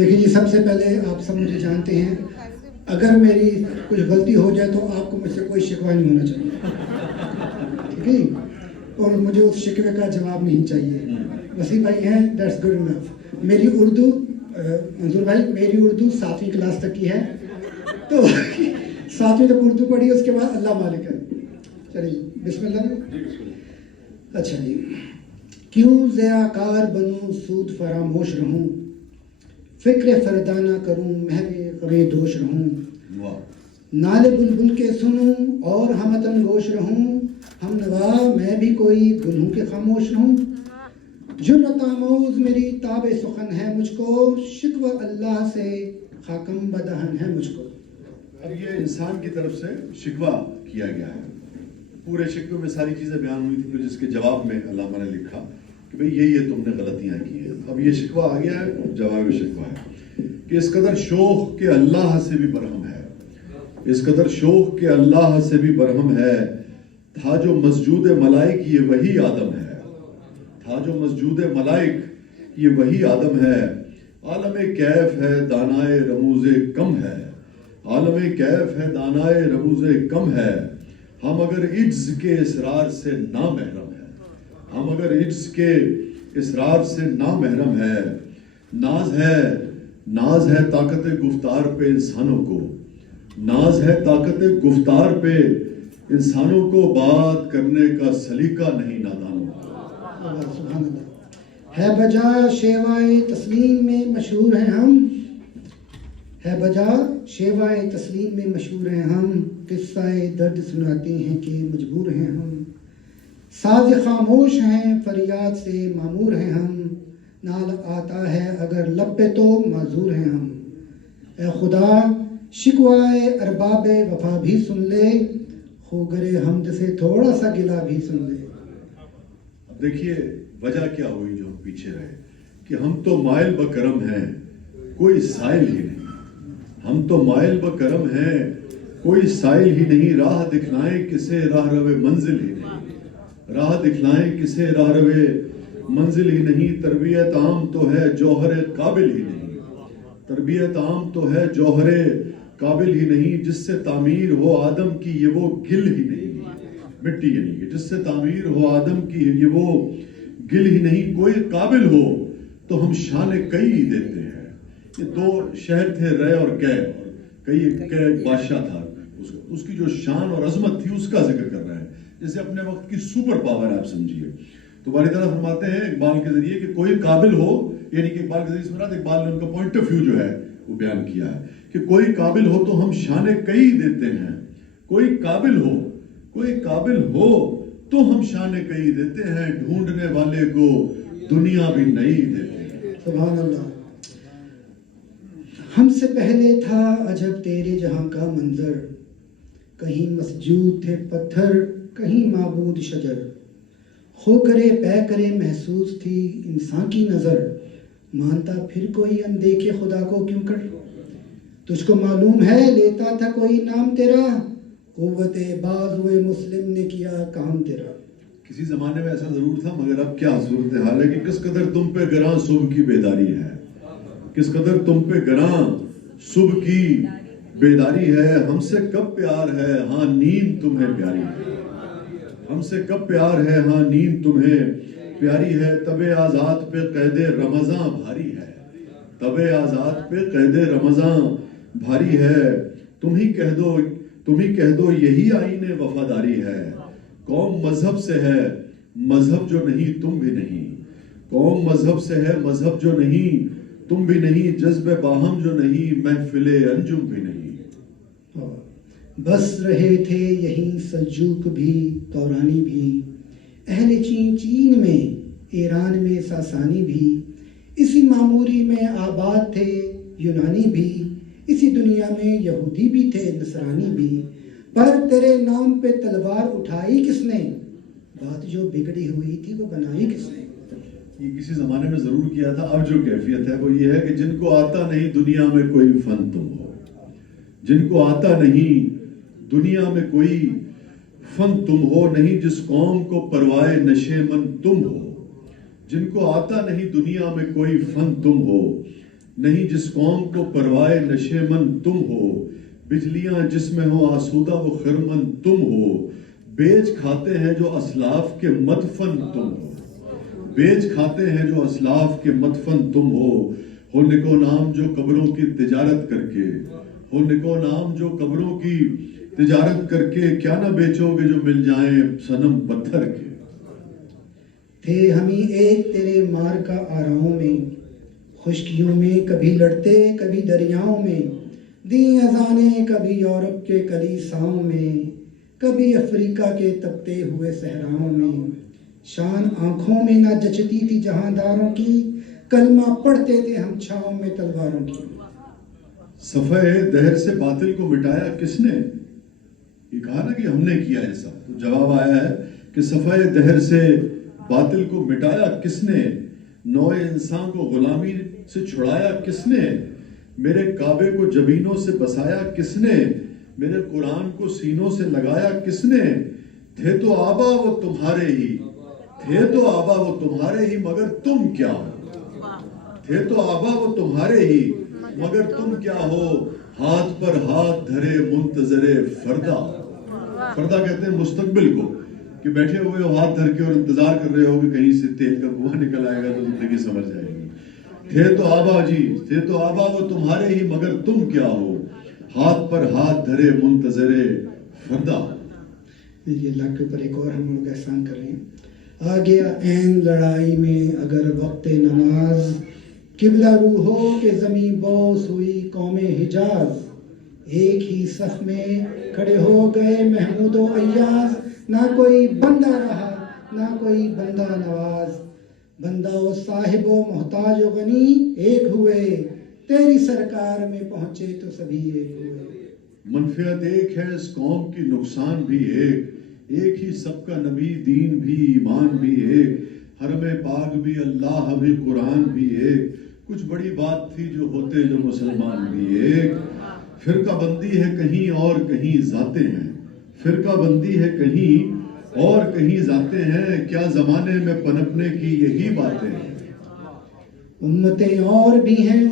دیکھیں جی، سب سے پہلے آپ سب مجھے جانتے ہیں، اگر میری کچھ غلطی ہو جائے تو آپ کو مجھ سے کوئی شکوہ نہیں ہونا چاہیے، ٹھیک ہے جی؟ اور مجھے اس شکوے کا جواب نہیں چاہیے. وسیم بھائی ہیں، دیٹس گڈ انف. میری اردو منظور بھائی، میری اردو 7ویں کلاس تک کی ہے، تو 7ویں تک اردو پڑھی، اس کے بعد اللہ مالک ہے. چلیے بسم اللہ. اچھا جی. کیوں ضیاء کار بنوں سود فراموش رہوں، فکر فردانہ کروں محو غم دوش رہوں، نالے بلبل کے سنوں اور ہمتن گوش رہوں، ہم نوا میں بھی کوئی گل ہوں کہ خاموش رہوں. جرت آموز میری تاب سخن ہے مجھ کو، شکوہ اللہ سے خاکم بدہن ہے مجھ کو. اب یہ انسان کی طرف سے شکوہ کیا گیا ہے. پورے شکوے میں ساری چیزیں بیان ہوئی تھی، جس کے جواب میں علامہ نے لکھا کہ بھئی یہ تم نے غلطیاں کی ہیں. اب یہ شکوہ آ گیا ہے، جواب شکوہ ہے کہ اس قدر شوق کہ اللہ سے بھی برہم ہے، اس قدر شوق کہ اللہ سے بھی برہم ہے، تھا جو مسجود ملائک یہ وہی آدم ہے، تھا جو مسجود ملائک یہ وہی آدم ہے. عالم کیف ہے دانائے رموز کم ہے، عالم کیف ہے دانائے رموز کم ہے، ہم اگر عجز کے اسرار سے نامحرم ہے، ہم اگر عجز کے اسرار سے نامحرم ہے. ناز ہے طاقت گفتار پہ انسانوں کو، ناز ہے طاقت گفتار پہ انسانوں کو، بات کرنے کا سلیقہ نہیں نادانوں کو. سبحان اللہ. ہے بجا شیوائے تسلیم میں مشہور ہیں ہم، ہے بجا شیوائے تسلیم میں مشہور ہیں ہم، قصہ درد سناتے ہیں کہ مجبور ہیں ہم، ساز خاموش ہیں فریاد سے معمور ہیں ہم، نال آتا ہے اگر لب پہ تو معذور ہیں ہم. اے خدا شکوائے ارباب وفا بھی سن لے، خوگر حمد سے تھوڑا سا گلہ بھی سن لے. اب دیکھیے وجہ کیا ہوئی جو ہم پیچھے رہے کہ ہم تو مائل بکرم ہیں کوئی سائل ہی نہیں، ہم تو مائل بکرم ہیں کوئی سائل ہی نہیں، راہ دکھلائیں کسے راہ روے منزل ہی نہیں، راہ دکھلائیں کسے راہ روے منزل ہی نہیں. تربیت عام تو ہے جوہر قابل ہی نہیں، تربیت عام تو ہے جوہر قابل ہی نہیں، جس سے تعمیر ہو آدم کی یہ وہ گل ہی نہیں، مٹی ہی نہیں، جس سے تعمیر ہو آدم کی یہ وہ گل ہی نہیں. کوئی قابل ہو تو ہم شان کئی دیتے ہیں. یہ دو شہر تھے رے اور کئی بادشاہ تھا، اس کی جو شان اور عظمت تھی اس کا ذکر کر رہا ہے، جیسے اپنے وقت کی سپر پاور آپ سمجھیے. تو باری تعالیٰ فرماتے ہیں اقبال کے ذریعے کہ کوئی قابل ہو، یعنی کہ اقبال کے ذریعے سے مراد اقبال نے ان کا پوائنٹ آف ویو جو ہے وہ بیان کیا ہے کہ کوئی قابل ہو تو ہم شان کئی دیتے ہیں، کوئی قابل ہو تو ہم شان کئی دیتے ہیں، ڈھونڈنے والے کو دنیا بھی نئی دیتے ہیں. سبحان اللہ. ہم سے پہلے تھا عجب تیرے جہاں کا منظر، کہیں مسجود تھے پتھر کہیں معبود شجر، ہو کرے پے کرے محسوس تھی انسان کی نظر، مانتا پھر کوئی اندیکھے خدا کو کیوں کر، تجھ کو معلوم ہے لیتا تھا کوئی نام تیرا، قوت بازوئے مسلم نے کیا کام تیرا. کسی زمانے میں ایسا ضرور تھا، مگر اب کیا صورتحال ہے کہ کس قدر تم پہ گراں صبح کی بیداری ہے، کس قدر تم پہ گراں صبح کی بیداری ہے. ہم سے کب پیار ہے ہاں نیند تمہیں پیاری ہے، ہم سے کب پیار ہے ہاں نیند تمہیں پیاری ہے. تب آزاد پہ قید رمضاں بھاری ہے، تب آزاد پہ قید رمضاں بھاری ہے. تم ہی کہہ دو یہی آئین وفاداری ہے. قوم مذہب سے ہے مذہب جو نہیں تم بھی نہیں، قوم مذہب سے ہے مذہب جو نہیں تم بھی نہیں، جذب باہم جو نہیں محفل انجم بھی نہیں. بس رہے تھے یہیں سلجوق بھی تورانی بھی، اہل چین میں ایران میں ساسانی بھی، اسی معموری میں آباد تھے یونانی بھی، اسی دنیا میں یہودی بھی تھے نصرانی بھی، پر تیرے نام پہ تلوار اٹھائی کس نے، بات جو بگڑی ہوئی تھی وہ بنائی کس نے. یہ کسی زمانے میں ضرور کیا تھا. اب جو کیفیت ہے وہ یہ ہے کہ جن کو آتا نہیں دنیا میں کوئی فن تم ہو، جن کو آتا نہیں دنیا میں کوئی فن تم ہو، نہیں جس قوم کو پروائے نشے من تم ہو، جن کو آتا نہیں دنیا میں کوئی فن تم ہو، نہیں جس قوم کو پروائے نشے من تم ہو، بجلیاں جس میں ہو آسودہ وہ خرمن تم ہو، بیچ کھاتے ہیں جو اسلاف کے مدفن تم ہو، بیچ کھاتے ہیں جو اسلاف کے مدفن تم ہو نکو نام جو قبروں کی تجارت کر کے، ہو نکو نام جو قبروں کی تجارت کر کے، کیا نہ بیچو گے جو مل جائیں صنم پتھر کے۔ تھے ہمیں ایک تیرے مار کا آراؤں میں، خشکیوں میں کبھی لڑتے کبھی دریاؤں میں، دیں اذانیں کبھی یورپ کے کلیساؤں میں، کبھی افریقہ کے تپتے ہوئے صحراؤں میں، شان آنکھوں میں نہ جچتی تھی جہانداروں کی، کلمہ پڑھتے تھے ہم چھاؤں میں تلواروں کی۔ صفحہ دہر سے باطل کو مٹایا کس نے؟ یہ کہا نا کہ ہم نے کیا ایسا، تو جواب آیا ہے کہ صفحہ دہر سے باطل کو مٹایا کس نے، نوع انسان کو غلامی سے چھڑایا کس نے، میرے کعبے کو جبینوں سے بسایا کس نے، میرے قرآن کو سینوں سے لگایا کس نے، تھے تو آبا وہ تمہارے ہی، تھے تو آبا وہ تمہارے ہی مگر تم کیا ہو، تھے تو آبا وہ تمہارے ہی مگر تم کیا ہو، ہاتھ پر ہاتھ دھرے منتظر فردا۔ فردا کہتے ہیں مستقبل کو، کہ بیٹھے ہوئے ہو ہاتھ دھر کے اور انتظار کر رہے ہو کہ کہیں سے تیل کا کنواں نکل آئے گا تو زندگی سمجھ جائے گی۔ تھے تو آبا جی، تھے تو آبا وہ تمہارے ہی مگر تم کیا ہو، ہاتھ پر ہاتھ دھرے منتظر فردا۔ یہ اللہ کے اوپر ایک اور ہم لوگ احسان کر رہے ہیں۔ آ گیا عین لڑائی میں اگر وقت نماز، قبلہ روحوں کے زمیں بوس ہوئی قوم حجاز، ایک ہی صف میں کھڑے ہو گئے محمود و ایاز، نہ کوئی بندہ رہا نہ کوئی بندہ نواز، بندہ و صاحب و محتاج و غنی ایک ہوئے، تیری سرکار میں پہنچے تو سبھی ایک ہوئے۔ منفعت ایک ہے اس قوم کی، نقصان بھی ایک ہی سب کا نبی، دین بھی ایمان بھی ایک، حرم پاک بھی اللہ بھی قرآن بھی ایک، کچھ بڑی بات تھی جو ہوتے جو مسلمان بھی ایک، فرقہ بندی ہے کہیں اور کہیں ذاتیں ہیں، فرقہ بندی ہے کہیں اور کہیں ذاتیں ہیں، کیا زمانے میں پنپنے کی یہی باتیں ہیں۔ امتیں اور بھی ہیں